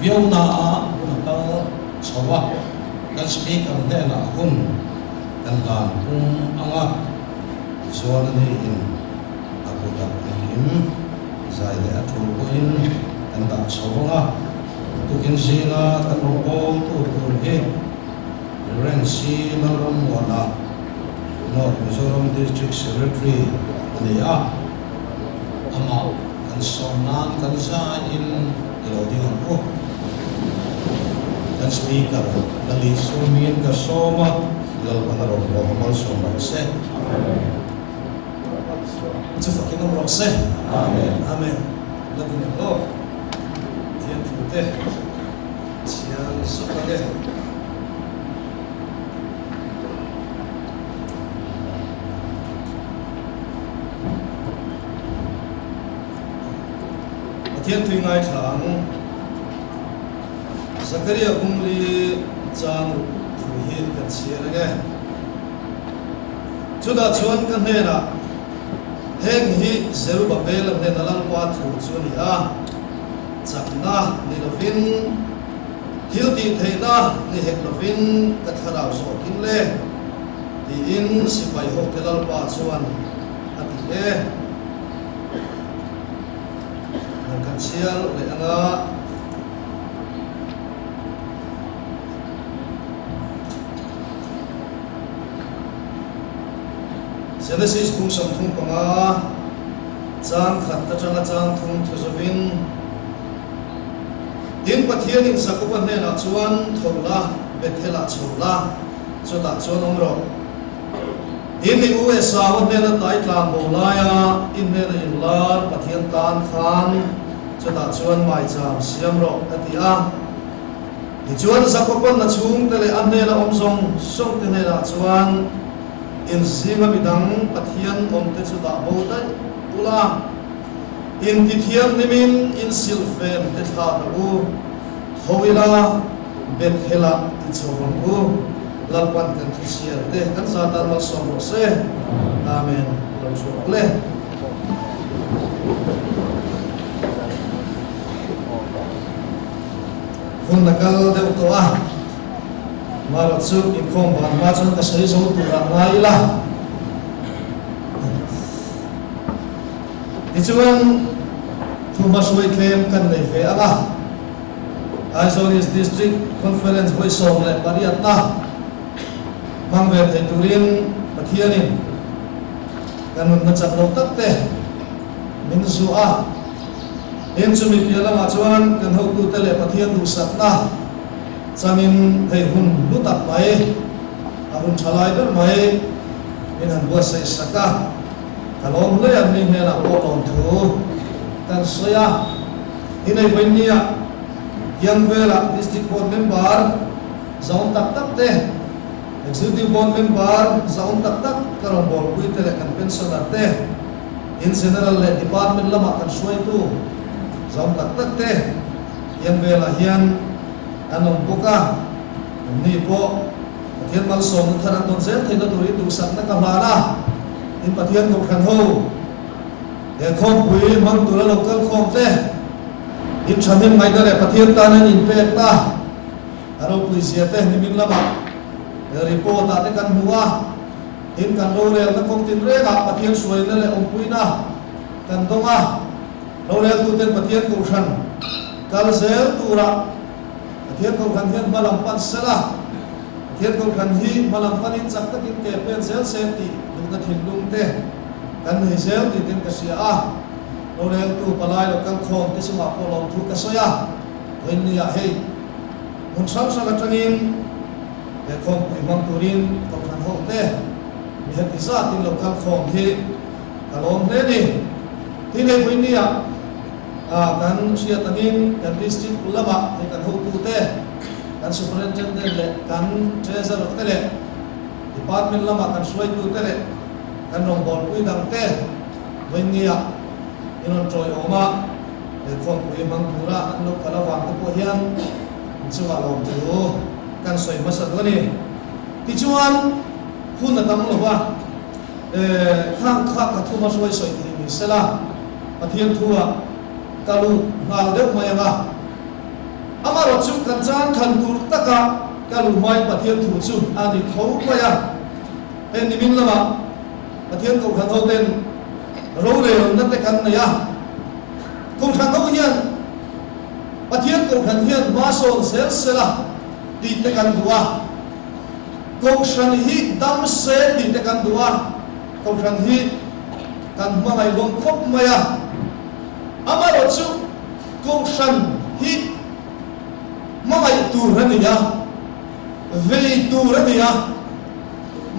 viau na ka sawa kan speak ang tena hun kan kan kung anga zuan ni in aku tak ingin saya atul koin kan tak sawa tu kin sina kan ko tu he ren si malam wala no Mizoram District Secretary ni ama kan sonan kan sa in iloding ko kan speaker dali sumin ka soma lal panarong mo mal soma se itu fakin umroh se amen amen lagi lo tiang tute siang sokade tiang tu ngai thang Zakaria Bungli Chan Ruhil kan siarage chuda chuan kan hena heng hi Zerubabel ne nalal pa thu chuni a chakna ni lovin hilti theina ni hek lovin katharau so kinle ti in sipai ho telal pa chuan ati e kan sial le anga Genesis kung samthung panga chan khat ta changa chan thung thuzovin din pathian in sakupan ne na chuan thola bethela chola chota chuan omro din ni USA wan ne na tai tlang bolaya in ne in lar pathian tan khan chota chuan mai cham siamro atia ni chuan sakupan na chung tele an ne na omsong song te ne na chuan in zinga bidang pathian om te chu da bo dai ula in tithiam nimin in silfen te tha u howila bethela ti chawang u lalpan kan thisiar te kan satan mal som se amen lam so le hun nakal de to Marat su in khom ban ma chon ka sei zo tu ra ngai la ichuan Thomas Whitley kan nei ve ala Aizolis District Conference voi som le pariat na mangve thei turin pathianin kanun na chak lo tak te min su a in chu mi piala ma chuan kan ho tu tele pathian du sak na Samin thầy hun lutak mai ahun chalai ber mai min han buat sai saka kalom le an min ne na polon thu kan soya inai venia yang vela district board member zaun tak tak te executive board member zaun tak tak karong bol pui tele kan pensioner te in general le department lama kan suai tu zaun tak tak te yang vela hian anong buka ni po pathian mal som tharan ton zel thei na turi tu sak na kamala in pathian ko khan ho e khom pui mang tu la local khom te in chamin mai da le pathian ta nan in pek ta aro police te ni min lama e report ta te kan huwa in kan ro le na kong tin re ga pathian suai na le om pui na kan donga ro le tu ten pathian ko khan kal zel tu ra Thiệt cầu khăn hiên malam pan sala thiệt cầu khăn hi malam pan in chak takin ke pen zel sem ti na thin lung te kan hi zel ti tin ka sia a lo le tu palai lo kan khom ti suma ko lo thu ka soya wen ni ya hei mun sang sang atangin le khom i mang turin cầu khăn ho te mi het isa tin lo kan khom hi kalom ne ni ti ne wen ni ya kan siya tangin kan district ulama kan hutu te kan superintendent le kan treasurer te le department lama kan suai tu te le kan rong bol pui dang te wengia inon troi oma le khom pui mang tura an lo kala wang te po hian chuwa lom tu kan soi masa do ni ti chuan hun na tam lo wa khang kha ka thuma suai soi ti mi sela pathian thua kalu ngal deuh mai anga amaro chu kan chang khan tur taka kalumai pathian thu chu ani tho maya en nimin lama pathian ko khan hoten ro le na te kan na ya ko khan ho hian pathian ko khan hian ma sol sel sela ti te kan duwa ko shan hi dam se ti te kan duwa ko shan hi kan mai lom khop maya amaro chu ko shan hi mai turania vei turania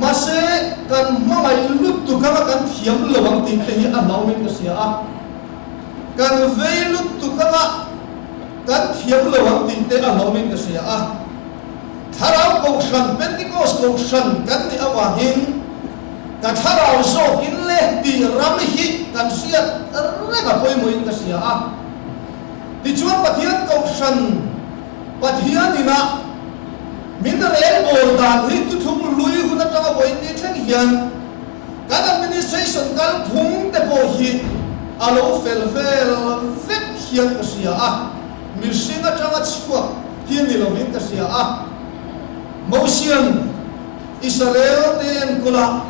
mase kan mai lut tu kama kan thiam lawang ti te hi anaumin ka sia a kan vei lut tu kama kan thiam lawang ti te anaumin ka sia a tharau ko shan pentecost ko shan kan ni awangin ka tharau zo in le ti ram hi kan sia rega poi moin ka sia a ti chuan pathian ko shan pathian ina mineral bol dan hi tu thum lui hu na tanga boi ni thang hian kan administration kal phung te po hi alo fel vet hian ka sia a mi singa tanga chua hian ni lovin ka sia a motion Israel te en kula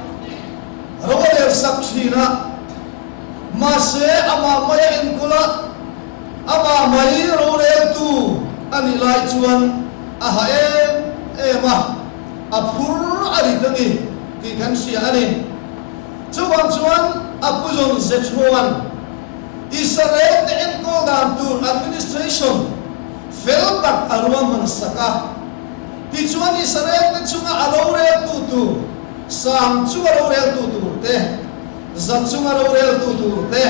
rawal sakshina mase ama maya en kula ama mai rawal tu ani lai chuan aha ema apur ari tangi ti kan sia ani chuan apuzon zechuan Israel te en ko dan tur administration fel tak arwa man saka ti chuan Israel te chunga alore tu sam chu alore tu te zat chu alore tu te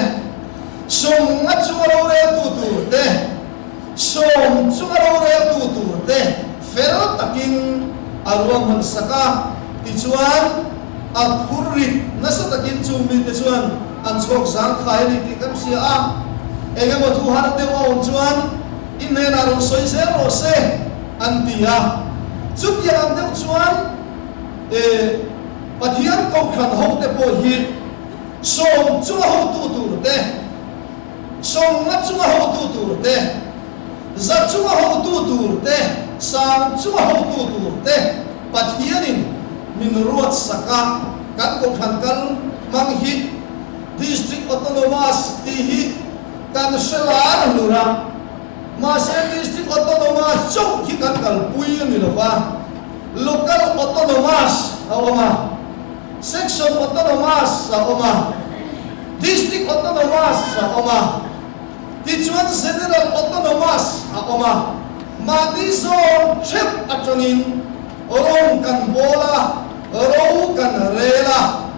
som nga chu alore tu te som chu alore tu te fel takin arwa man saka ti chuan apurri nasa takin chumi te chuan an chok sang khai ni ti kan sia a engemo thu har te on chuan in ne na ro soi se ro se an tia chup ya am te chuan pathian ko khan ho te po hi som chu ho tu te som nga chu ho tu te za chu ho tu te sam chu ho tu te pathianin min ruat saka kan ko khan kal mang hi district autonomous ti hi kan selar lura mase district autonomous chok hi kan kal pui ni lova local autonomous awama section autonomous awama district autonomous awama tichuan general autonomous awama mati zone chep atangin orong kan bola ro kan rela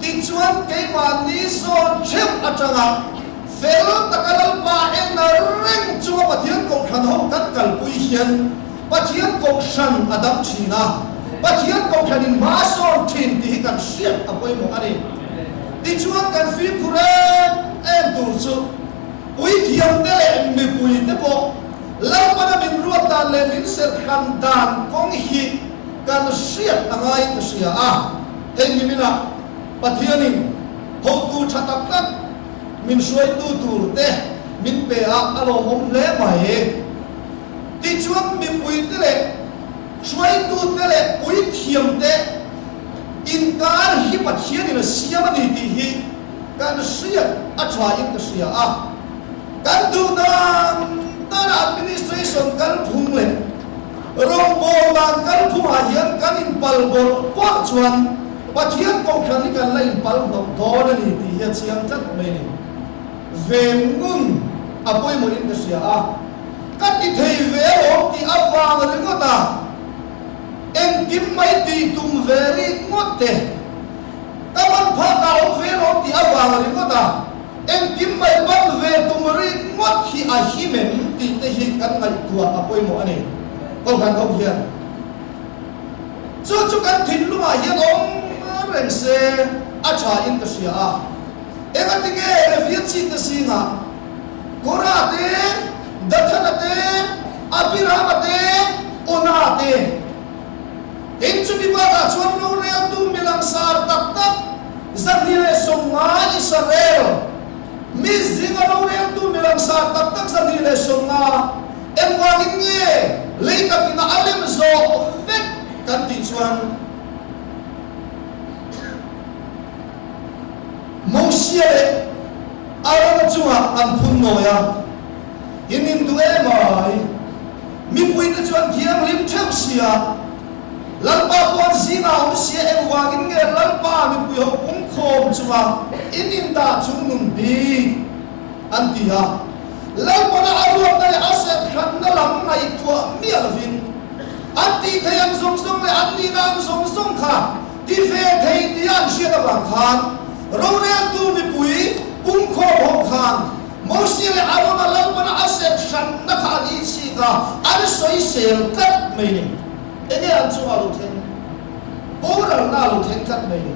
tichuan ke mani zone chep atanga fel takalal pa en reng chuwa pathian ko khan ho kan kal pui hian pathian ko shan adam thina pathian ko khanin ma zone thin ti kan siap apoi mo ani tichuan kan fi pura em tu chu pui thiam te mi pui te po lau pada min ruat dan le min ser khan dan kong hi kan siap angai ka sia a en ni mina pathianin ho tu thatak tak min suai tu te min pe a alo mom le mai ti chuan mi pui te le suai tu te le pui thiam te in kar hi pathianin siam ni ti hi kan siap a thwa in ka sia a kan du dan tan administration kan phung le rong bol dan kan phung a hian kan in pal bol por chuan pathian ko khani kan la in pal dom dor ni ti hi chiang chat me ni vengun apoi mo in ka sia a kan ti thei ve o ti awang ringota en kim mai ti tum veri ngote taman pha ka o ve o ti awang ringota en kim mai ban ve tumri ngot hi a hi men ti te hi kan ngai tua apoi mo ani ko kan ho hian chu kan thin luma hian om reng se a tha in ka sia a ega tinge le viet chi te singa kora te dathana te apira te ona te en chu bi ba chuan lo real tu milang sar tak tak zanile songa Israel mi zinga lo real tu milang sar tak tak zanile songa em wangin nge lấy ka pina alem zo vet kan ti chuan Moses aron chunga an phun noya inin du emai mi pui te chuan thiam lim theu sia lalpa pon zinga om sia em wangin nge lalpa mi pui ho pum khom chunga inin da chung num bi an tia lalpa na aruam na asep khan na lam ngai tua mi alvin an ti thayam song song le an ni nang song song kha ti fe thei ti an sia da bang khan Raurean tu mi pui pum kho ho khan Moses le aruam na lalpa na asep khan na kha ni si ka an soi sel kat mai ni ene an chu alu then oral na alu then kat mai ni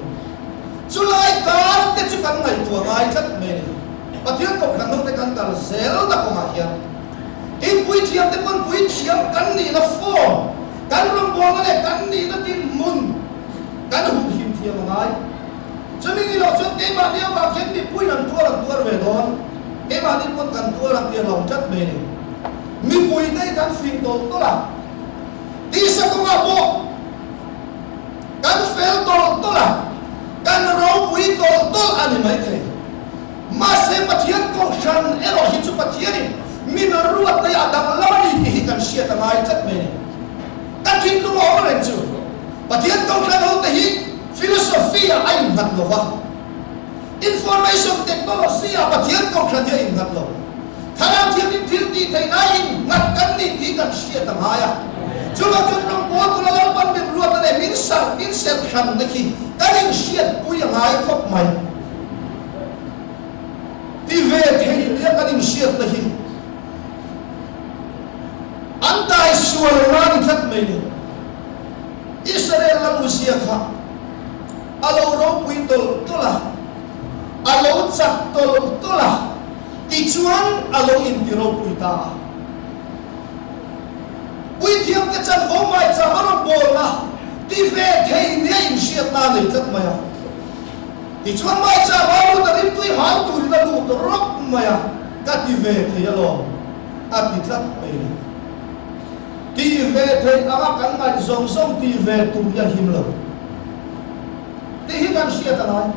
chulai kar te chu kan ngai tua ngai kat mai ni pathian ko kan no te kan dal zel na ko ma hian in pui thiam te kon pui thiam kan ni na form kan rom bo na le kan ni na tin mun kan hu him thiam ngai chumi ni lo chot ke ma dia ba khen ni pui nan tuar ve don ke ma ni kon kan tuar ang dia long chat me ni mi pui dai kan fin to la ti sa ko ma bo kan fel to la kan ro pui to ani mai the Masa pathian ko shan ero hi chu pathian min ruat dai adam lawani ti hi kan sia ta ngai chat me kan thin lu ho ren chu pathian ko shan ho te hi filosofia ai ngat lo wa information technology a pathian ko shan ye ngat lo thara thiam ni thil ti thai nai ngat kan ni ti kan sia ta ngai a chu lo chun rong po tu lo pan min ruat le min sel khan na ki kan sia pu ya ngai khop mai ti ve thei le kan in siat na hi antai sual na ni khat mai ni Israel la musia kha alo ro pui tol tola alo chak tol tola ti chuan alo in ti ro pui ta pui thiam ke chan ho mai cha ro bol na ti ve thei ne in siat na ni khat mai ti chuan mai cha ba lu ta rim tui hal tu na lu to rok maya ka ti ve the ya lo a ti tlat mai ni ti ve the anga kan ngai zong zong ti ve tu ya him lo ti hi kan sia ta nai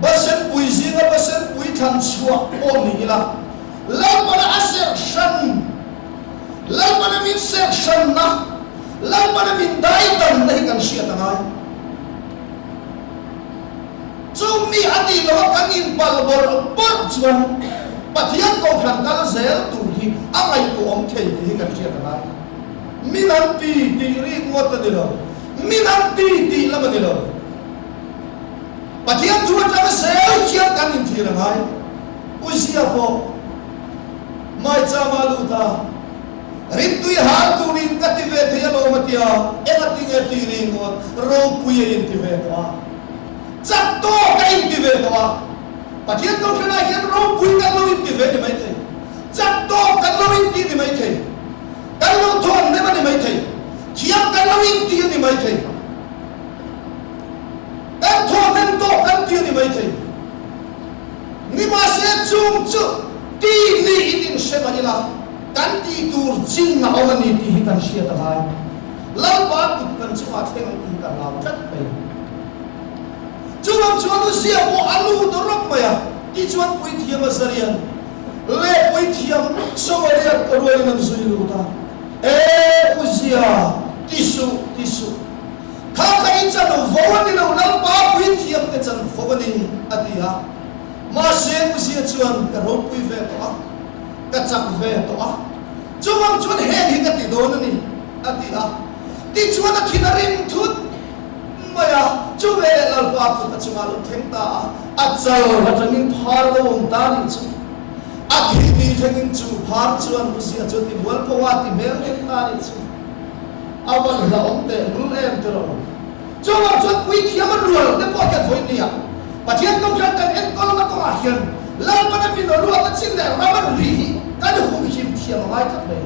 basen pui zinga basen pui than chua o ni la la para aser shan la para min ser shan na la para min dai tan nei kan sia ta nai Cumi ati lo kan in balbor bor chuan pathian ko khan kal zel tu hi angai ko om thei hi kan sia ta minan ti ri ngot ta dilo minan ti lam dilo pathian tu ta zel chia kan in thir ngai usia po mai cha malu ta rin tu hal tu rin ka ti ve thia lo matia engati nge ti ri ngot ro puye in ti ve ta chắc to cái in ti về đó pathian ko khana hian ro pui ka lo in ti ve ni mai thei chắc to ka lo in ti ni mai thei ka lo thon ne ma ni mai thei chiam ka lo in ti ni mai thei ka thon men to kan ti ni mai thei ni ma se chung chu ti ni in se ma ni la kan ti tur chin na o ni ti hi kan sia ta hai lau pa tu kan chu a theng ti ka lau chat pe chuan chuan sia bo alu do rok maya ti chuan pui thiam azarian le pui thiam somaria roi nam zui lu ta uzia tisu kha in chan vo ni lo na pa pui thiam te chan vo ni atia ma se uzia chuan ka ro pui ve to ka chak ve to chuan he hi ka ti do ni atia ti chuan a thinarim thut maya chu ve lal pa tu ta chunga lu theng ta a chal ha tangin phar lo om ta ni chu a thi ni thengin chu phar chuan musia chu ti wal phawa ti mel theng ta ni chu awan la om te lu em te ro chu wa chu pui thiam rual te po ka thoi ni ya pathian ko kan kan en kol na ko a hian la pa na mi no ru ta chin le ra man ri ka du hum him thiam mai ta le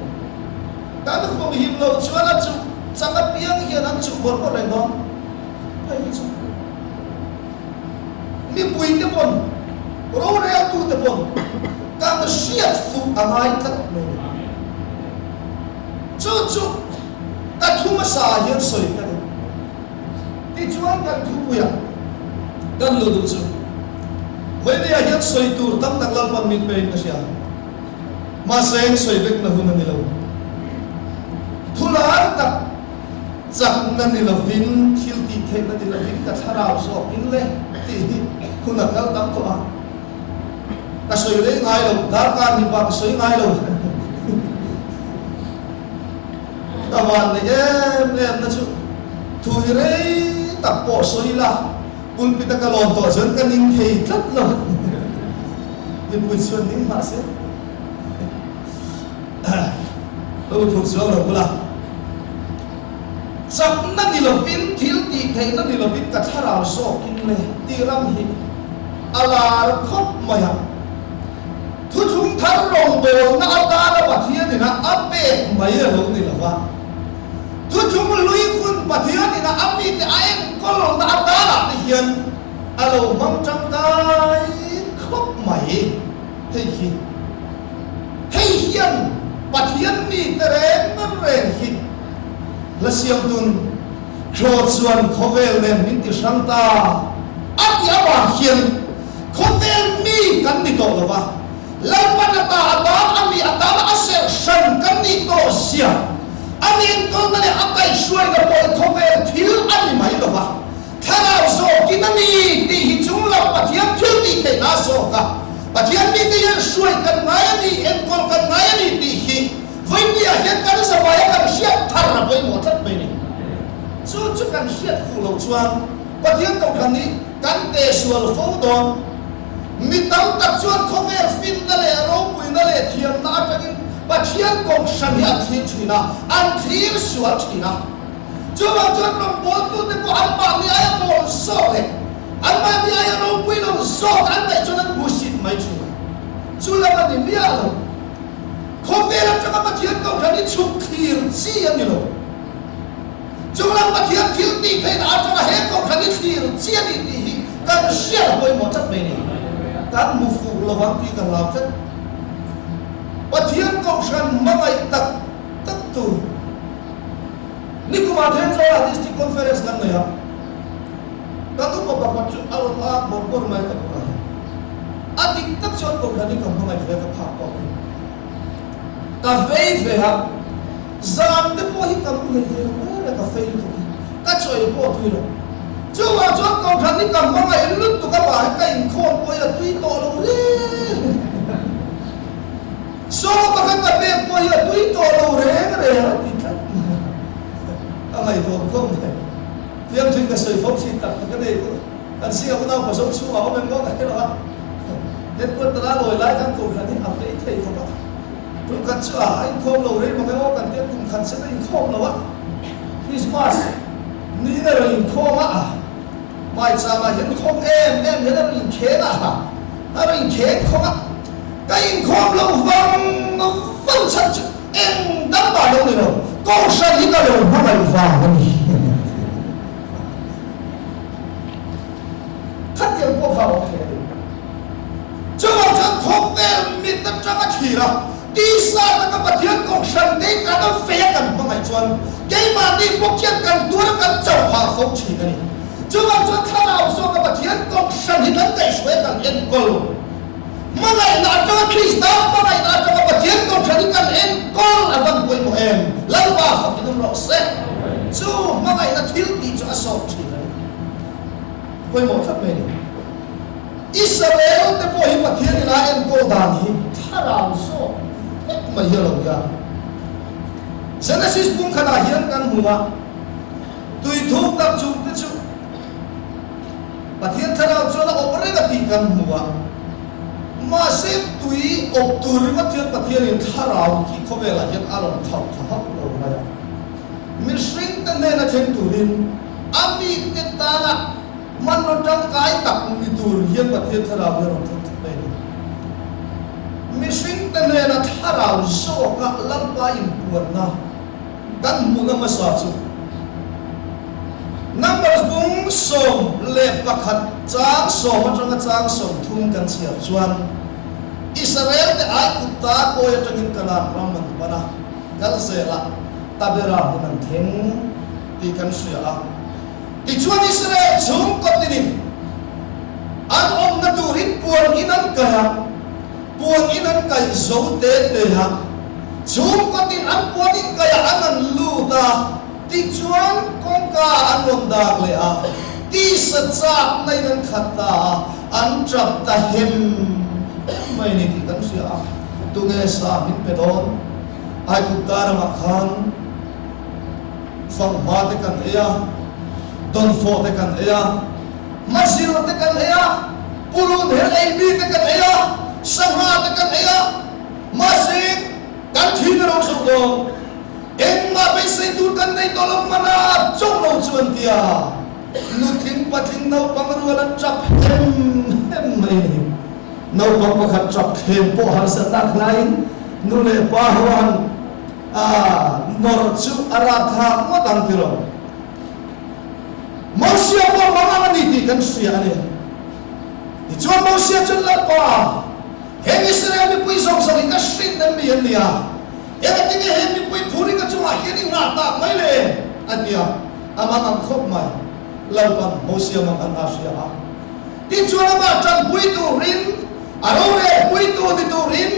ka du hum him lo chuan a chu changa piang hian an chu bor ko ren do mi pui te pon ro re tu te pon ka ma siat fu angai tat me chu ka thuma sa hian soi ka ti chuan kan thu puya kan lu du chu voi ne hian soi tur tam tak lal pan min pe ka sia ma seng soi bek na hun ni lo thular tak chak na ni lo vin thil ti the na ni lo vin ka tharau so in le ti khuna kal tam ko a ka soi le ngai lo dar ka ni ba soi ngai lo taman le em na chu thu re tak po soi la pulpit ka lon to jon ka ning thei tlat lo ni pu chuan ning ma se lo thu so lo bula sab na ni lo vin thil ti thei na ni lo vin ka tharau so kin le ti ram hi alar khop maya thu thum thar rong bol na ata ra pathia ni na ape mai lo ni la wa thu thum lui kun pathia ni na api te aem kol na ata ra ni hian alo mang chang dai khop mai hei hian pathian ni tere man ren hi la siam tun kho chuan khovel nen min ti sangta ati awa hian khovel mi kan ni to lawa lampan ata ami ata aser san kan ni to sia ani ko na le akai suai na po khovel thil ani mai lawa tharau so kinani ti hi chung la pathian thil ti te na so ka pathian mi te yan suai kan ngai ni en kol kan ngai ni ti hi voi ni a hian kan sa vai kan siat thar na voi mo that mai ni chu kan siat fu lo chuan pathian to kan ni kan te sual fo don mi tau tak chuan khover fin na le ro pui na le thiam na takin pathian kong san ya thi thina an thir sual thina chuwa chuan ro bol tu te ko an pa ni ai bol so le an ma ni ai ro pui lo so an mai chuan an busit mai thina chu la ma ni mi a lo khover at ka pathian kong san ni chuk thir chi ani lo chu la pathian thil ti thei na ta he kong san ni thir chi ani ti hi kan share hoi mo chat mai ni kan mu fu lo wang ti kan lau chat pathian kong san mangai tak tu ni kuma then so la district conference kan na ya ta tu ko pa chu al a bor mai ka ko adik tak chon ko kan ni kam mangai ve ka pha ko ka ve ha zam de po hi kam ni de ra ka fe to ka choi po tu lo chu wa chon ko kan ni kam mangai lut tu ka ba ka in khon po ya tui to lo re so ba kan ka be po ya tui to lo re ti ka ai do không này phim trên cái sợi phóng xin tập cái này anh xin ông nào mà sống xuống mà ông em có cái đó hết quân ta lồi lại các cụ là những học đấy thầy không ạ chúng cần chưa anh không lâu đấy mà cái ông cần tiếp cùng cần sẽ anh không đâu á Christmas ní là rồi không á mai sao mà hiện không em hiện là rồi khé à nó rồi khé không á cái không lâu vâng chân em đâm vào đâu này đâu con sai những cái đồ nó lại vào cái gì thắt tiền của họ chứ mà không về miền Tây trong cái gì đó đi xa là các bạn thiên con sân đấy cả nó phê cần bằng ngày xuân cái mà đi quốc chiến cần tua nó cần chầu hòa không chỉ cái này chứ mà thằng nào so các bạn thiên con sân thì nó cái suy cần yên cầu mà ngày nào cho Christ mà ngày nào cho các bạn thiên con sân thì cần yên con là văn quên của em lâu ba học cái nó sẽ chứ mà ngày nó thiếu đi cho sâu chỉ cái này quên một thằng mình Israel te po hi pathian ila en ko dan hi tharau so ma hi lo ya Genesis bung khana hian kan huma tui thuk tak chu te chu pathian tharau cho la opre ga ti kan huma ma se tui op tur ma thian pathian in tharau ki khowela hian alon thau thau lo na ya min sring te ne na chen turin ami te ta na man no tang kai tak mi tur hian pathian tharau hian ron thuk thuk nei mi sing te ne na tharau so ka lampa in puan na kan mu na ma sa chu numbers bung som le pakhat chang som atang chang som thum kan chia chuan Israel te ai ta ko ya tangin kala raman bana gal sela tabera hunan theng ti kan sia ti chuan Israel chung ko tinin an om na turin puan inan kai zo te ha chung ko tin an puanin kaya anan luta ti chuan kong ka anom dak le a ti satsak nai nan khata an trap ta hem mai ni ti kan sia tu nge sa min pedon ai ku tar ma khan fang ma te kan ea don fo te kan ea masir te kan ea pulun hel ai mi te kan ea sangha te kan ea masik kan thin ro so do eng ma pe sei tu kan nei tolong mana chong lo chuan tia nu thing patling nau pangrualan trap hem mai nau pang pakhat trap hem po har sa tak lain nu le pa huan nor chu aratha mo tang tiro Mausia po mga maniti kan siya ni chuan Mausia chun la pa heng Israel ni pui song sa ka shin nan mi niya ega tinge hen ni pui phuri ka chunga heni nga ta mai le atia amang ang khop mai lalpan Mausia mang an asia ti chuan ma tan pui tu rin arore pui tu ni tu rin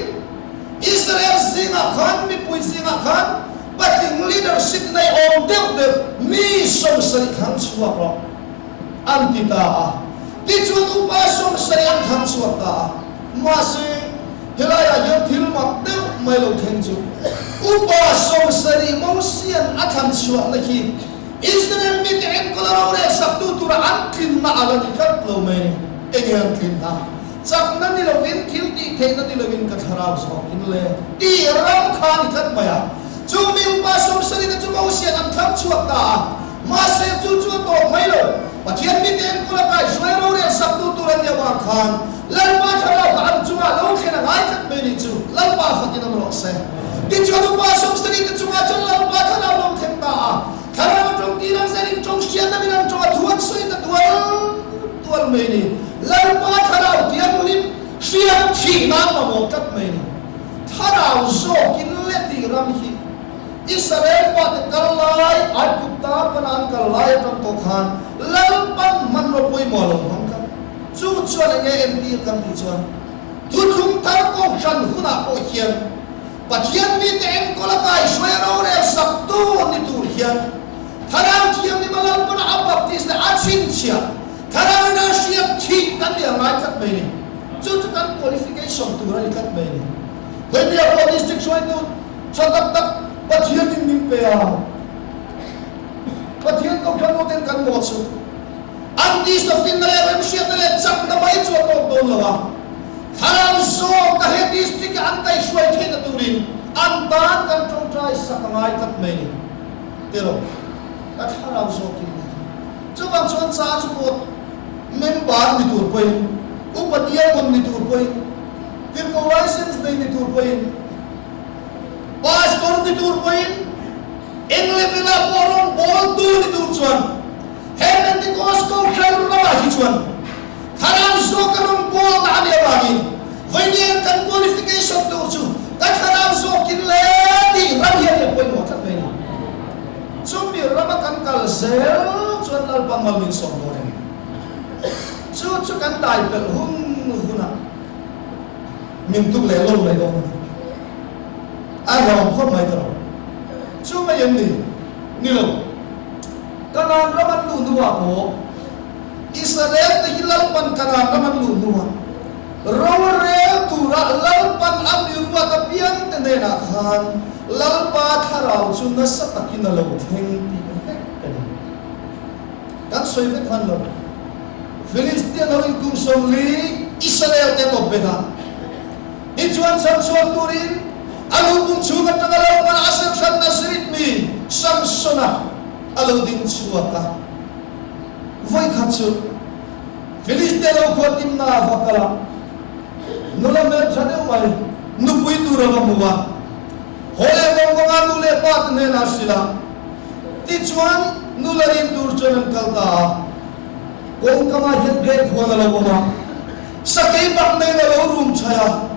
Israel singa khan mi pui singa khan pating leadership na om deu mi som sari kham chua ro antita ti chuan upa som sari an kham chua ta ma se helaya yom thil mak deu mai lo theng chu upa som sari Mausian a kham chua na hi Israel mi te en kolaro re saktu tura an thin na ala ni kat lo mai eng an thin na chak na ni lo win thil ti the na ni lo win ka tharau so in le ti ram khan kat maya chu mi upa som sari na chu Mausian an kham chua ta ma se chu chu to mai lo pathian mi ten kula kai shwai ro re saktu turan ya wa khan lan ma thara ka an chuma lo khena ngai kat me ni chu lan pa fakin am ro se ti chu upa som sari na chu ma chu lan pa thara lo khen ta thara trong ti rang sari trong sian na min trong thuan soi ta tual me ni lan pa thara tiam lim siam thi na ma mo kat me ni thara zo kin le ti ram hi Israel pat kalai ai putta panan kalai tam to khan lalpan man ro poi molong ham kan chu chuan nge mp kan ti chuan thu thum tar ko shan huna ko hian pathian mi te en kola kai shwe ro re sak tu ni tur hian tharang thiam ni malam pana abaptis na achin chia tharang na siam thi kan ya mai kat mai ni chu chu kan qualification tu ra kat mai ni when we are for district shwe tu chatak tak pathian ning pe pathian ko kan moten kan mo chu anti so fin na le sia na le chak na mai chu to don lawa tharang so ka he district an kai shwai the na turin an tan kan trong trai sakangai kat mai ni pero ka tharang so kin chu bang chuan cha chu pot member ni tur poi upatiya mon ni tur poi tir ko license dei ni tur poi pastor di tur poin engle bela porong bol tu di tur chuan heaven di kosko kharu na hi chuan tharan so karon bol na ani awagi vainian kan qualification tu chu ka tharan so kin le ti ram hian ya poin mo khat mai chumi rama kan kal zel chuan lal pa mal min som mo chu chu kan dai pel huna min tu le lo le do Alam khop mai tro chu mai em ni lo kanan raman lu nuwa po Israel te hilal pan kanan raman lu nuwa rawre tu ra lal pan am yuwa ka piang te ne na khan lal pa tharau chu na satakin lo theng ti kan soi ve khan lo Filistin lo kum som li Israel te mo beta ni chuan sam chuan turin alu pun chuga tagalaw pa asam shan nasrit mi Samsona alu din chuaka voi khatsu Filistin lo khotim na vakala nulamer chade mai nupui turava muwa hole monganga nule pat ne na sila ti chuan nularin tur chonan kalta kong kama het grade huana la boma sakai bak ne na lo room chaya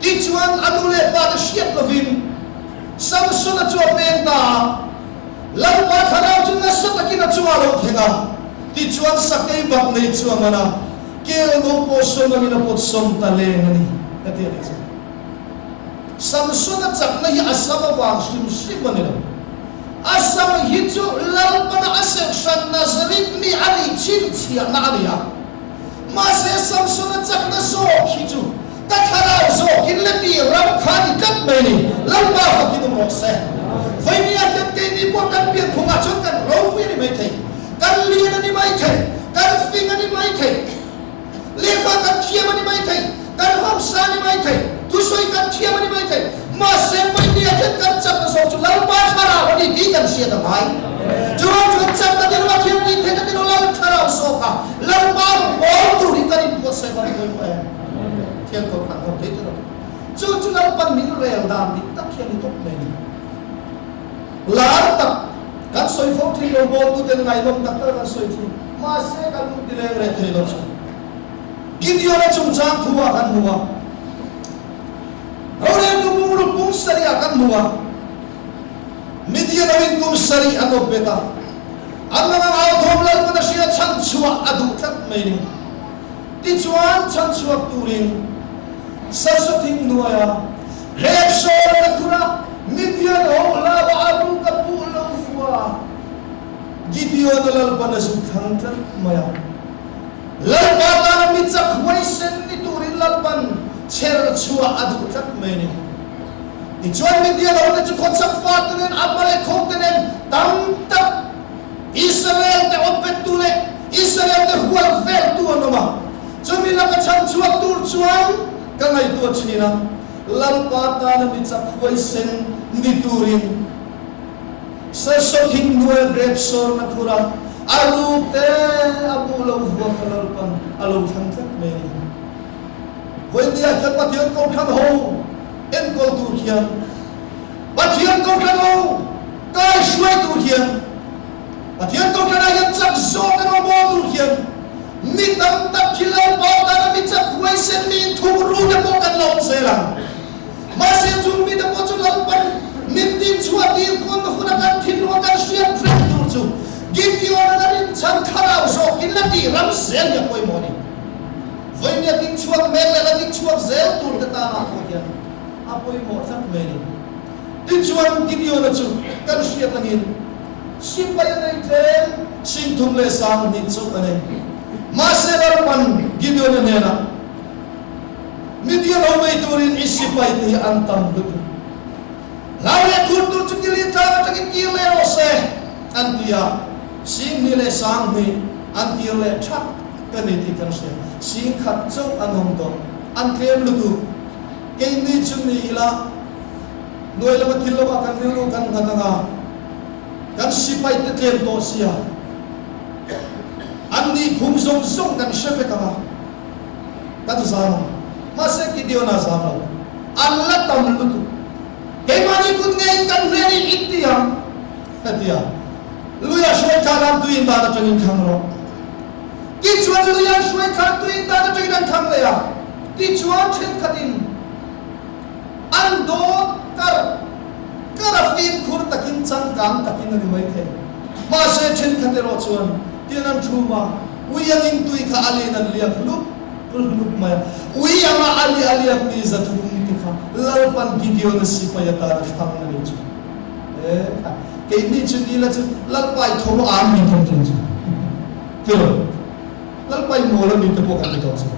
ti chuan anule pa da siap lovin Samson na chua penta lampa tharau chu na satakina chua lo thenga ti chuan sakai bak nei chua mana kel no po som na pot som ta le ngani ati ati Samson na chak na hi asama wang sim mani lo asama hi chu lalpa na asek shan Nazaret mi ali chin chia na alia ma se Samson na chak na so hi chu ta tharau so kin le ti ram khani kat meni lampa ka ki mo se vai ni akan ke ni po kan pian phunga chon kan ro pi ni mai thei kan li na ni mai thei kan fing ni mai thei le ka kan thia ni mai thei kan hong sa ni mai thei tu soi kan thia ni mai thei ma se vai ni akan kan chap na so chu lampa tharau ni di kan sia da mai chuan chap na ni ma thim ni thei ni no lam tharau so ka lampa bo tu ri kan po se ba ko mo thiên cầu khẳng không thấy chưa chú nào ban mình rèo đàm đi tắc thiên đi tốt mình lá tắc các soi phong thì đồ bồn tu tên ngày đông tắc các soi thì mà sẽ các lúc đi lên rèo thì đâu sao kinh điệu là chúng ta thua kan mua rồi em tu bung rục bung sari akan mua media nawin kum sari ano beta ang mga autom lang ko na siya chan chua adu tắc mình ti chuan chan chua turing Sasating nuaya, repsol na kura, midyan o lava abu kapu laufwa. Gideon na lalpa na sukhang maya. Lalpa na mitsak waisen ni turin lalpan, cher chua adu kat meni. Ichuan midyan o na chukot sa fatunin, apale kontinen, tamtap. Israel te opet tule, Israel te huwag ver tuwa nama. Chumila ka chan chua tur chuan, kangai tu china lalpa ta na mitsak waisen niturin sa soking nuwe grepsor na kura alu te abu lau huwa kalalpan alu thangkat meni when dia kat patian kau kan ho en kol turkian patian kau kan ho kai shwai turkian patian kau kan ayat sak zo na mo turkian mitang tak kilau bau tanah mitsak waisen min tumuru na mo kan laon selang masih jum mit mo chu lalpan mitin chua dir kon huna kan thinwa kan siam trek tur chu Gideon na rin chan kharau so kinlati ram sel ya koi moni voi ni tin chuak mel la tin chuak zel tur ta na ko ya apoi mo sak meni tin chuak Gideon na chu kan siam ngin simpaya na itlem sing thum le sang ni chu ane Maselar pan Gideon na nena Midian away turin isipay ti antam lutu Lawe kurtur chukili tara takin kile ose Antia Sing nile sang ni Antile chak Kaniti kan siya Sing khatso anong to Anklem lutu Kay ni chumni ila Noy lamat hilama kan nilu kan nga Kan sipay ti tlem to siya Andi bumsong song kan shefe kama katu sama masa Gideon na sama Allah tamlutu kay mani kun ngay kan neri itiya katia luya shwe kalam tu inda na changin khamro kichwan luya shwe kan tu inda na changin khamle ya kichwan chen khatin ando karafin khur takin chang kam takin ni mai the masa chen khatero chuan tinan chuma uyang tui ka alinan liak lup maya uyang ali aliak ni zatum tika lalpan Gideon sipayata kham na chu kay ni chu ni la chu lalpai thomo am ni thom chu kilo lalpai mola ni te po kan to chu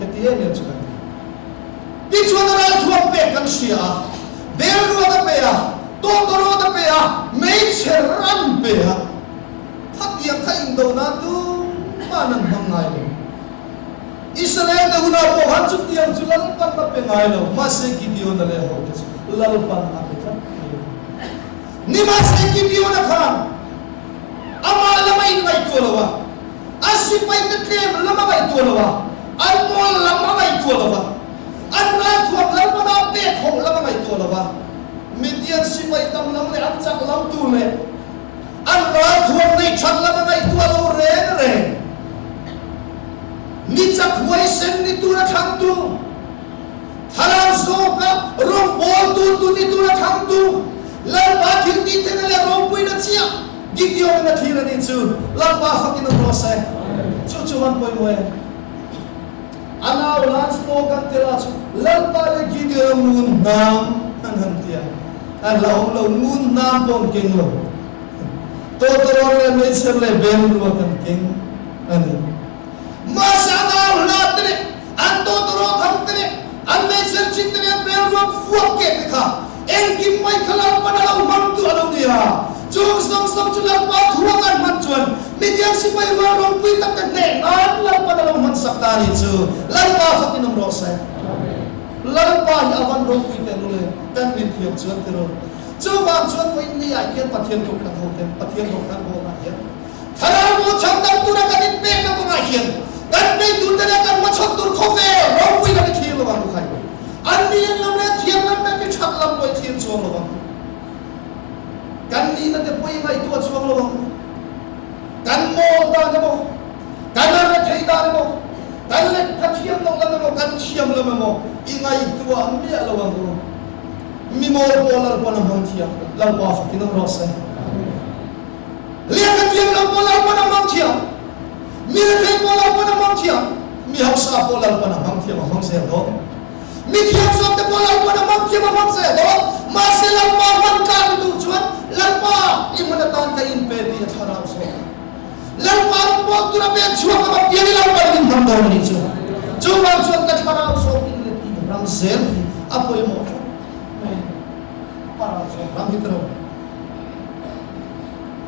ketiye ni chu kan ti chu na ra thuam pe kan sia bel ro da pe ya to ro da pe ya mei cheram pe ya yang kain do na tu manang bangai lo Israel na huna po hansut yang sulal pan na pengai lo masih Gideon na leho lalpan na peta ni masih Gideon na kan ama lamay may tuwa asipay na kem lamay tuwa almol lamay tuwa anra tuwa lamay pe khong lamay tuwa median sipay tam lam le amsak lam tu le Allah tuan ni chakla na itu alo ren ni chak waisen ni tu na thang tu haram rong bol tu ni tu na thang tu lan ba thil ti te na le rong pui na chia Gideon na thil ni chu lan ba fakin no rose chu man poi mo ana ulan slogan tela chu lan ba le Gideon mun nam han tia an lo mun nam pon king lo to le me ser le ben lo kan king ani masa na ulan te an to tham te an me ser chin te ben lo fuak ke ka en kim mai khalam pa na lo mam tu alo dia chung som chulang pa thuangan man chuan midian si pai wa rong pui tak kan ne an la pa na lo man sakta ni chu lan pa fakinom rose lan pa ya avan rong pui te le kan rin thiam chuan te ro chu bang chuan ko in ni ai kian pathian ko kan ho ten pathian ko kan ho na hian thara mo chang dam tu na kan pe na ko ngai hian kan pe tu te na kan ma chot tur kho ve rong pui na ki lo bang khai an ni lam na thiam na pe chak lam poi thiam chuang lo bang kan ni na te poi ngai tu chuang lo bang kan mo da na mo kan na thei da na mo kan le pathiam lo la mo kan thiam lo mo ingai tu a mi lo bang ko mi mo polar pa na mang thiam la pa fa kin ro se le ka thiam lo polar pa na mang thiam mi le thei polar pa na mang thiam mi ha sa polar pa na mang thiam mang se do mi thiam so te polar pa na mang thiam mang se do ma se la pa man ka tu chuan lan pa i mana tan ka in pe ti thara so lan pa ro tu na pe chuan ka pi ni lan pa min ham do ni chu chu ma chuan ka thara so kin le ti ram zel apo mo para so ram hitro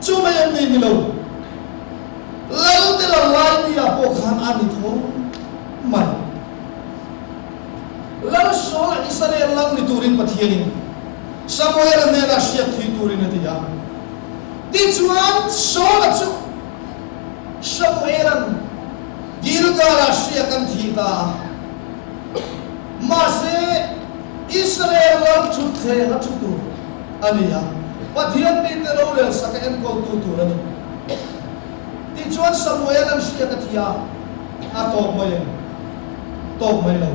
chu ma yan ni lo lal te la lai ni apo khan ani tho mai lal so la Israel lang ni turin pathiani Samuel ne la siap thi turin atia ti chuan so la chu Samuel Gilgal la siap kan thi ta ma se Israel lang chu the ha chu tu ania pathian ni te lo le sa ka en ko tu ani ti chuan Samuel an siap ka thia a to mai lo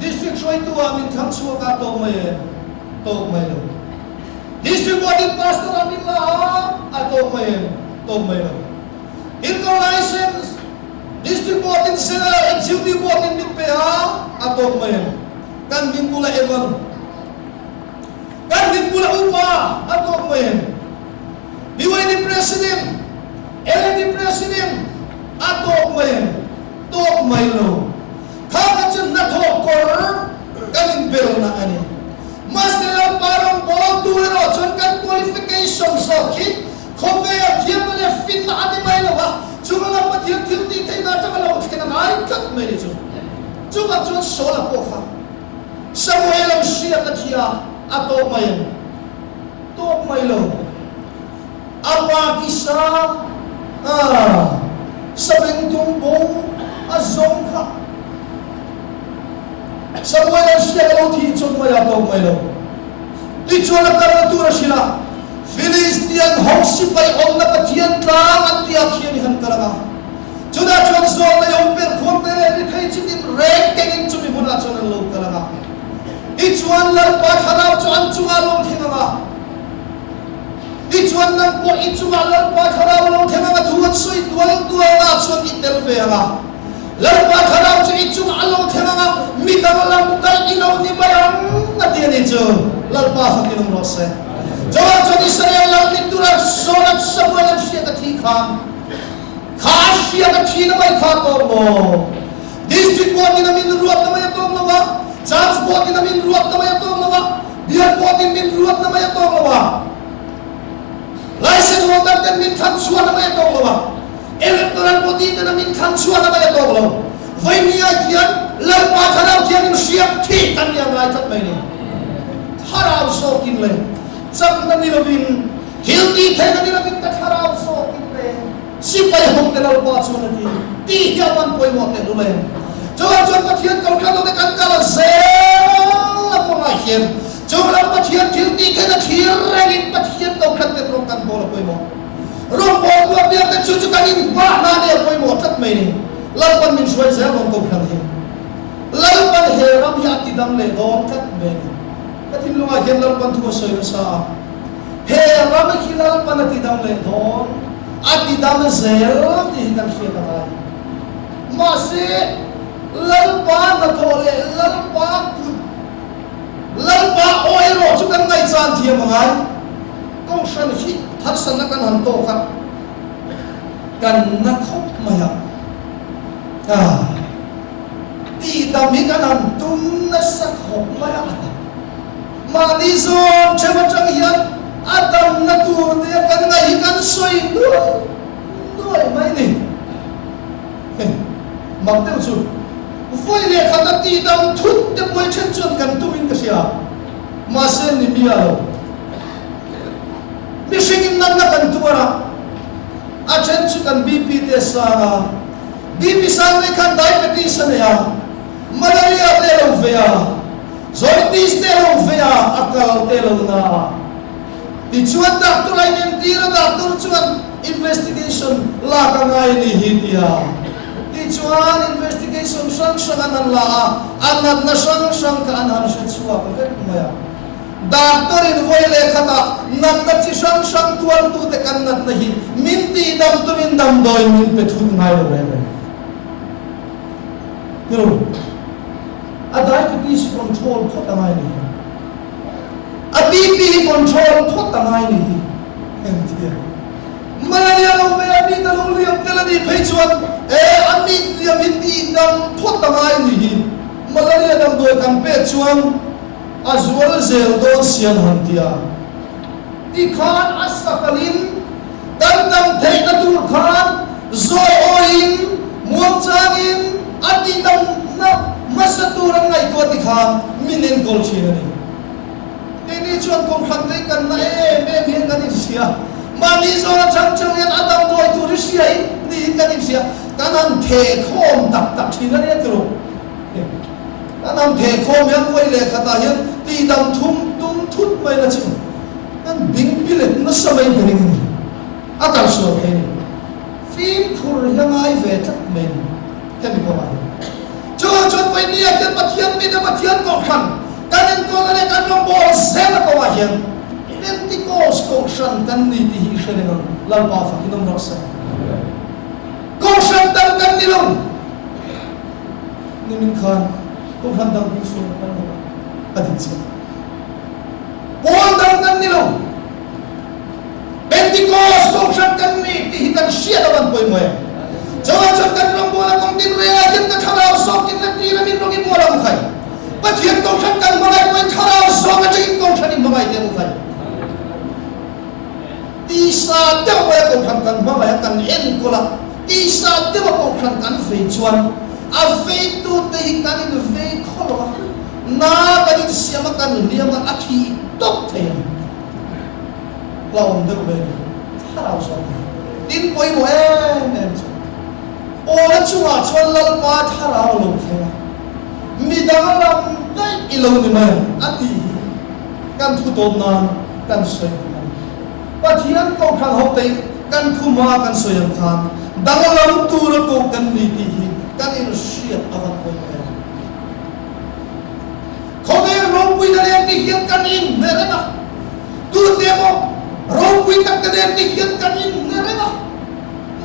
district shoi tu amin tham chu ka to mai lo district body pastor amin la a to mai lo license district body sena executive body ni pe ha a to mai kan min pula evan kan min pula upa a to mai biwai ni president LD president a to mai lo Kaka chun na tho kor kanin bel na ani master parang bol tuero chun kan qualification so ki khove ya thiam na fin na ani mai lo wa chunga pa thiam ti thai na ta lo thena ngai kat mai ni chu chunga chun so la po kha Samuel ang siya ka thia ato mai lo apa kisah sabeng tumbo azong kha Samuel ang siya ka thi chun mai ato mai lo ti chun na kar tu ra sila Philistine hoksi pai om na pathian tlang at tia khian han karaga chuda chun so na yom per khom te ni thai chitin rek kengin chumi huna chun lo karaga ti chuan la pa kharau chuan chunga lo thinga ti chuan na po I chunga la pa kharau lo thinga thuan soi tual na chuan I tel ve nga lalpa kharau chu I chunga lo thinga mi dang kai ilo ni bayang na ti ni chu lalpa fakin ro se Jawa chon Israel lang ni tura solat Samuel ang siya ka thi kham siya ka thi na mai kha to mo district board ni namin ruat na may to mo ba church board ni namin ruat na may to mo ba dear board ni namin ruat na may to mo ba license holder ni namin khan suwa na may to mo ba electoral body ni namin khan suwa na may to mo vai niya kian lalpa kharau kian ni siya thi kan niya ngai kat mai ni harau so kin le chak na ni lovin hilti the na ni lovin ka harau so kin le sipai hom te lalpa chu na ni ti ya ban poi mo te dule Jawa pathian kau kan de kan kala zel la po ma hian Jawa pathian hilti the na thir rengin pathian kau kan te ro kan bol poi mo ro bo ko bia te chu chu kan in ba na ne poi mo tat mai ni lalpan min suai zel bang kau kan hi lalpan he ram ya ti da dam le don kat me ka tin lunga gen lar pan thu soi na sa he ram khilal pan ti dam le don ati dam zel ti kan she ta ma se lal pa na thole lal pa oi ro chu kan ngai chan thiam ngai kong san hi thar san na kan han to kha kan na khop maya ti dam hi kan han tum na sa khop maya ma ni zon chema chang hian adam na tur ne kan ngai kan soi noi mai ni mặc tiêu chuẩn phơi lệ khát ti dam thut te boi chen chuan kan tumin ka sia ma sen ni bia lo mi shingin nan na kan tuara a chen chu kan bp te sa bp sang le kan diabetes ne ya malaria te lo ve ya zoitis te lo ve ya akal te lo na ti chuan doctor ai nem ti ra doctor chuan investigation la ka ngai ni hi tia chuan investigation sang an la anat na sang ka an han se chua ka vet maya doctor in voile khata nan na chi sang tual tu te kan nat nahi min ti dam tu min dam doi min pe thun ngai lo re kiro a diabetes control thot ngai ni a bp control thot ngai ni entia malaria lo ve abi ta lo liam tela ni phei chuan ami liam ti dam thot ngai ni malaria dam doi kan pe chuan azwal zel don sian hantia ti khan asakalin dan dam thei na tur khan zo oin muam changin ati dam na masatur ngai to ti khan minin kol china ni ni chuan kom khan te kan na me kan ni sia mani zo chang yan adam doi tu ri sia ni kan ni sia kanan the khom tak thina ni tro kanan the khom yan voi le khata yan ti dam thum tum thut mai na chu nan bing pilet na samai gring ni atal so the ni film khur yangai ve tak men hemi ko mai cho pai ni ya pathian mi da pathian ko khan kanen ko le kan rom bol sel ko wa yan Pentecost ko shan kan ni ti hi shene lal pa fa kinam ro sa ko shan tan kan ni long ni min khan ko khan dang bi so kan ho adin sa bol dang kan ni long Pentecost ko shan kan ni ti hi kan sia da ban poi moy jawa chan kan long bola kong tin re a kin ta khala so kin na ti na min ro ki bola mu khai pathian ko shan kan bola ko khala so ka chi ko shan ni mai te mu khai isa dewa ko khan kan mama kan en ko la isa dewa ko khan kan fe chuan a fe tu te kan in fe kholo na kan in siama kan liam a thi tok the laom de be tharau so tin poi mo em o la chuwa chuan lal pa tharau lo the mi dang lam dai ilo ni ma ati kan thu ton na kan se pathian ko khang ho te kan thuma kan soyam khan dangalam tur ko kan ni ti hi kan in siat awan ko me khome ro pui na le ti hian kan in nerena tu te mo ro pui tak ka le ti hian kan in nerena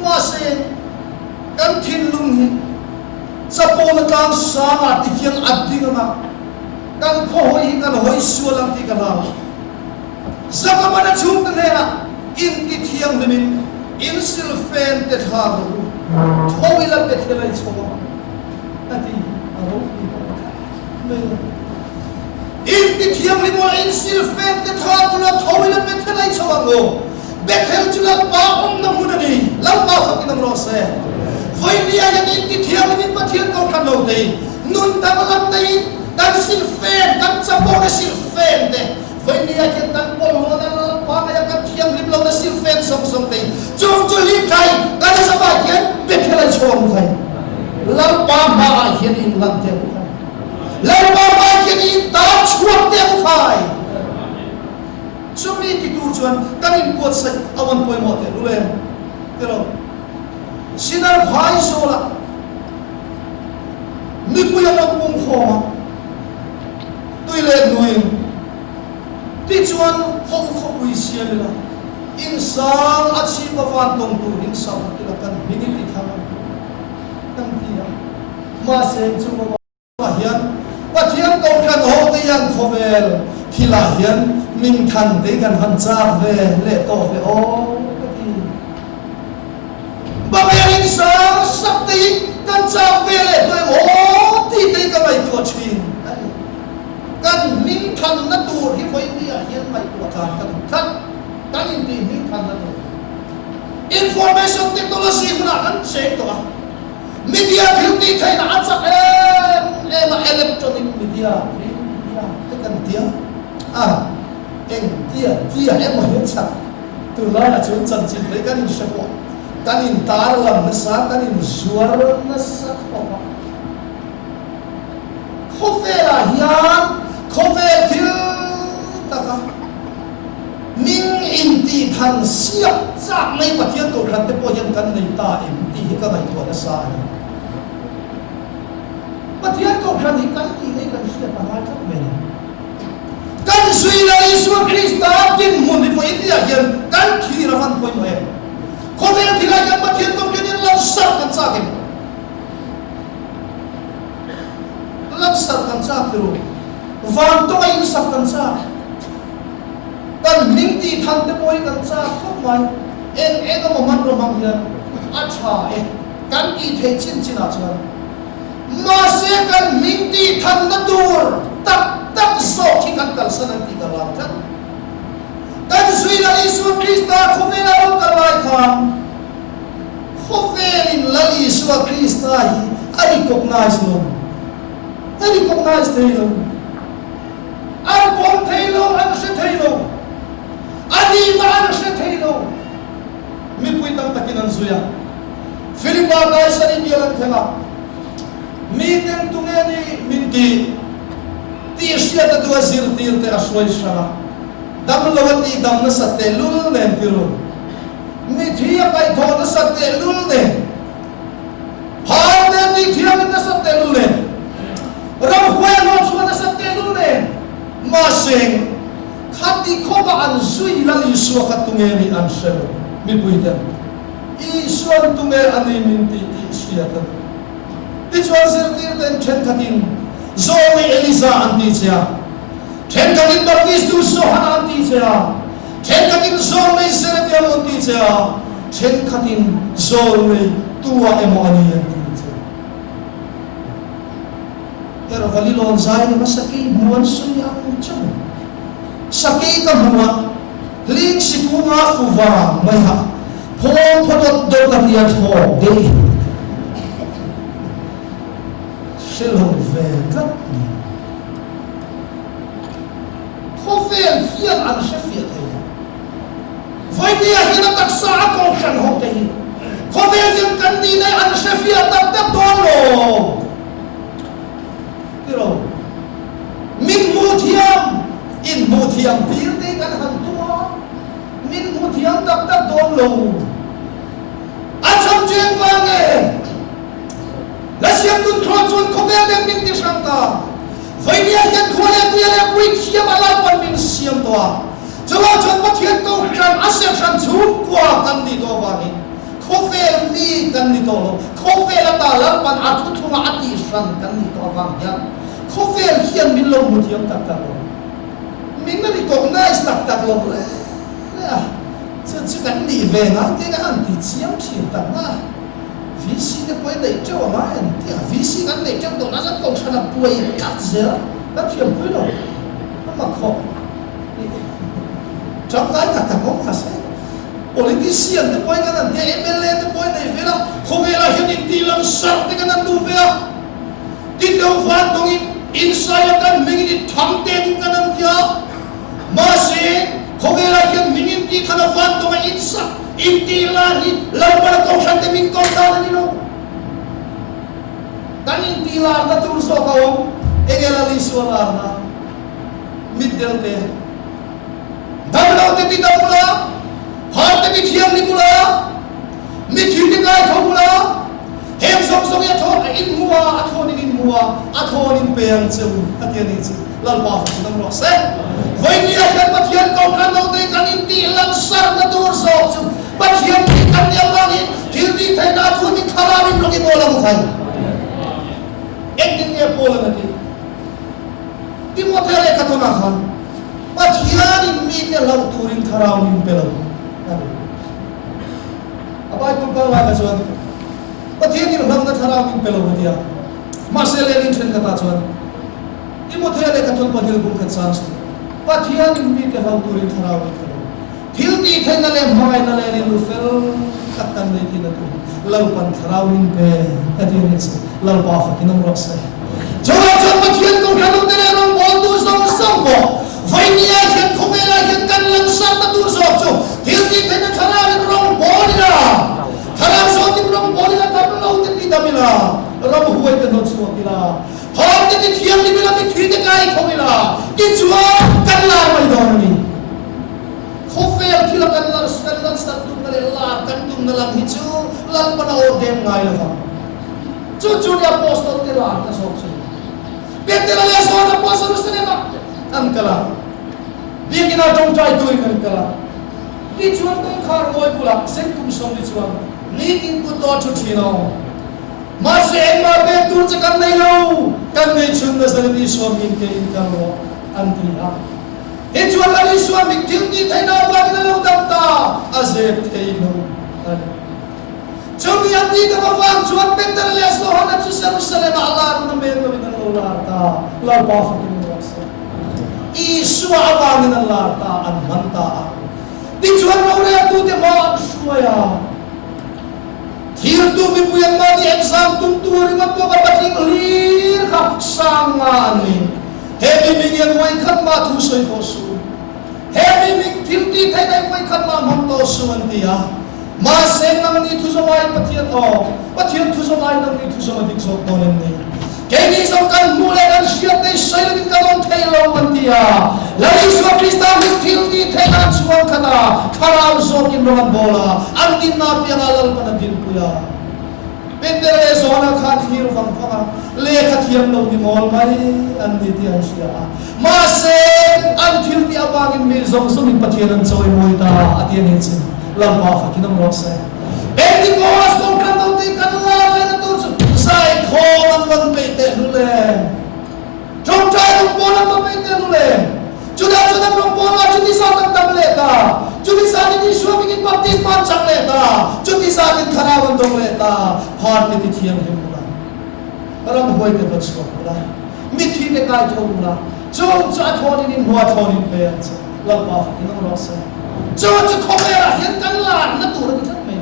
ma se kan thin lung hi sapo na kan sa ma ti hian ading ma kan kho hoi kan hoi sualam ti kan ha Zaka mana chung te na in ti thiang min in silfen te tha ro thoi la te thelai chowa ati aro in ti thiang min mo in silfen te tha ro la thoi la te thelai chowa go bekhel chula pa om na mun ni lam pa kha kinam ro se voi ni ya in ti thiang min pathian ko khan lo te nun ta lam nei kan silfen kan chapo na silfen te voi ni ya ke tan pol ho na pa ya kan thiam lim lo na silfen song te chung chu li kai kan sa ba ke be khela chom khai lam pa ba hian in lam te khai lam pa ba hian in ta chuak te khai so mi ki tu chuan kan in pot sai awan poi mo te lu le pero sinar phai so la mi pu ya pum kho chuan hong khopui siamila in sang achi bawan tong tu in sang kila kan miniti thama kan tia ma se chu ma hian pathian ko kan ho te yan khovel khila hian min than te kan han cha ve le to ve o ti ba me in sang sak te kan cha ve le to o ti te ka mai ko chin kan min than na tu hi voi dia hian mai ko than kan than kan in ti min than na tu information technology kuna kan check to media beauty thai na achak electronic media kan dia eng dia mo hin cha tu la la chun chan chin te kan in shapo kan in tar lam na sa kan in zuar na sa khofela hian khovel thil taka min in ti than siap chak mai pathian to khan te po hian kan nei ta em ti ka mai to na sa pathian to khan hi kan ti nei kan siap pa ha thak me kan sui la Yesu Krista kin mun ni fo India hian kan khi ra van poi mo em khovel thila hian pathian to kin lan sar kan cha kem lan sar kan cha tu van to ai sar kan cha kan ming ti than te poi kan cha thok mai en mo man ro mang hian acha kan ki the chin a chan ma se kan ming ti than na tur tak so ki kan kal san ti ka lam kan kan sui la Yesu Krista khomela ro ka lai kha khovelin la Yesu Krista hi ai recognize te lo an pon te lo an se te lo ani ma an se te lo mi pui tam takin an zuya Philippa kai sari bialan thela mi ten tungeni minti ti sia ta dua zir tir te aswai sara dam lawati dam na satte lul ne tiro mi thia kai tho na satte lul ne har ne ti thia na satte lul ne ram huai no chu na satte lul ne ma seng khati khoba an zui la li su kha tungeni an sel mi pui ta I suan tunge ani minti ti sia ta ti chuan zir tir ten chen khatin Zoe Elisa anticia, chen katin baptist tu sohan anticia, chen katin Zoe Serbian anticia, chen katin Zoe tua emani anticia. Pero valilon zai na masaki muan suya ang chong. Saki ka muan, ling sikunga fuva maya, pong podot do katiat ho day. Shalom vekat ni. Khovel hian an shafia thei. Vai dia hian taksa ko khan ho thei. Khovel hian kan ni nei an shafia tak don lo. Pero min muthiam in muthiam pir te kan han tua. Min muthiam tak don lo. Acham chen wange. Lasiam tun thon chun khovel den min ti shamta vai dia hian khole tu ya pui khiam ala pan min siam to chawa chon pathian to ram asem sam chum kwa kan ni to wani khovel ni kan ni to khovel ta lam pan athu thunga ati san kan ni to wang ya khovel hian min lo muthiam tak tak lo min na recognize tak lo cha kan ni ve nga te ga an ti chiam thim tak na visi ne poi nei cho ma en ti visi kan nei chang do na sa ko sana poi kat zera ta thiam pui lo ma kho chang kai ka ta ko ma se politician ne poi kan ne MLA ne poi nei vela kho vela hian in ti lam sar te kan du vela ti do van dong in sai kan ming ni tham ten kan an tia ma se kho vela hian ming ti kan van dong in sa intilari lawan ko sa teming ko ta nilo kan intilar na turso ko egela lisuala na middle te dablo te pitapula har te pithiam ni pula mi thiti kai thomula hem som som ya thon in muwa athon in mua athonin peng chu atiani chu lalpa fa nam ro se voinia kan pathian ko kan no te kan in ti lang sar na tur so chu pathian ti kan ya wangin thil ti thaina thu ni khararin ro ki bola mu khai ek din ye bola na ti Timothée ka to na khan pathian in mi te lau turin tharau nin pelo abai pun ka wa ka chuan pathian in lam na tharau nin pelo dia Marcel in tren ka ta chuan Timothée ka to padil bum ka chance pathian in mi te lau turin tharau nin pelo thil ti thaina le mai na le ni lu fel takkan nei ti na tu lau pan tharau nin pe adin is lau pa fa kinam ro sai Jola chon pathian ko kanu te rong bol tu song song ko voinia hian khomela hian kan lang sam na tur so chu thil ti thaina tharau nin rong bolira tharau so tin rong bolira ta lo te ti damila ram huai te not so tila hom te ti thiam ni bila mi thi te kai khomila ki chua kan la mai don ni khofel thila kan lan sa tum na le la kan tum na lam hi chu lan pa na o dem ngai la fa chu ni apostol te la ta so chu Peter le so na apostol se ne ba an kala bigina tong try to in kala ni chuan ko khar moi pula sen kum som ni chuan ni tin ku to chu thino ma se en ma be tur che kan nei lo kan nei chun na san ni so min ke in ka ro an ti ha e chuan ani so min til ni thai na ba ni lo dam ta azep thei lo Jom yang di dalam wang cuan Peter le so hana chu Jerusalem Allah na men na min lo la ta la ba fa kin lo sa Isu awang min Allah ta an manta di chuan lo re tu te ma suaya Thil tu mi puyan ma di exam tum tu ri ma to ba bating lir ka sanga ni Hemi ming yan wai khat ma thu soi ko su Hemi ming thil ti thai dai wai khat ma mam to su an dia Ma sen nam ni thu so mai pathian thu so mai nam ni thu so ma dik so to nem ni Keni so kan mu le kan siat dei sai le ka long thai lo man dia la Yesu Krista mi thil ni thai na chuang khana kharau so kin ro man bola an din na pi ngalal pa na din puya Peter le so na khan hir fam fa le khathiam lo ni mol mai an di ti an sia ma sen an thil ti awang in mi zong so min pathian an choi moi ta atian hin sin lampa fa kinam ro sai Pentecost ko kan do te kan la le na tur sai kho man wan pe te nu le chong chai ru po na ma pe te nu le chuda ru po na chuti sa tam le ta chuti sa ni shwa mi kin baptisma chang le ta chuti sa ni thara wan dong le ta har te ti thiam him la ram hoi te bat so la mi thi te kai thong la chong cha thoni ni hua thoni pe lampa fa kinam ro sai Cho khomera hian kan la na tur ni thak me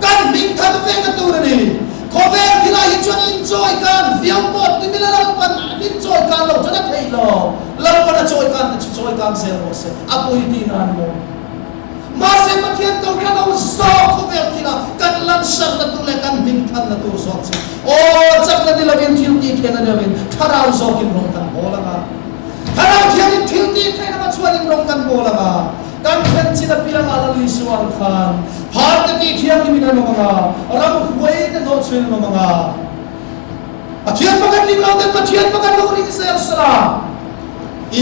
kan ming thak ve na tur ni khomer thila hi chuan enjoy kan viam pot ti mila ram pan enjoy kan lo chana thei lo lam pan enjoy kan se ro se apoi ti na mo ma se pathian ko kan au so khomer thila kan lan san na tu le kan ming than na tur so se o chak na di lagin thil ti thena na ven tharau so kin rong kan bola ma tharau thian thil ti thena ma chuan in rong kan bola ma kan khen china pilang alali suan khan bharta ti thiam ni min mga ram huai te no chhin mga athian pagan ni ngautan pathian pagan lo ring sel sara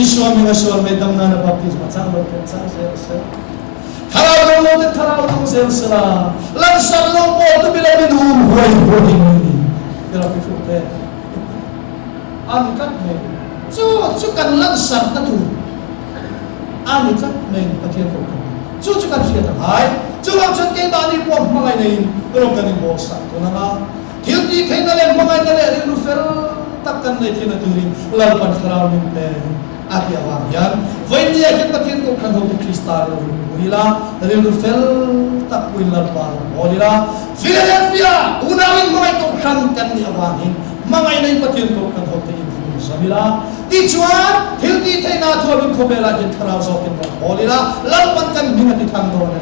Isu mi nga suan me dam na na baptisma chang lo ken chang sel sel tharau lo te tharau lo sel sara lan sar lo po to bila min hum huai huai ni bila pi fu te an kat me chu kan lan sar na tu Ani chắc mình pathian ko chu chu kan hiat hai chu ang chan ke dani pom mangai nei ro kan ni bo sa to na thil ti khaina le mangai na le ru fer tak kan nei thina turin lal pan kharau min te ati awang yan voi ni ke pathian ko kan ho Krista ro huila ru fer tak puin lal pan bolira Philadelphia unawin mangai ko kan ni awang hin mangai nei pathian ko kan ho te Sabila ti chuan thil ti thaina thobin khomela jin tharau so kin bolila lampan kan minga ti thang do na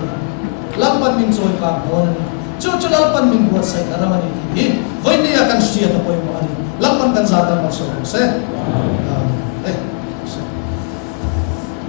lampan min choi ka do na chu lampan min buat sai aramani hi voinia kan sia ta poi mo ani lampan kan sa ta ma so se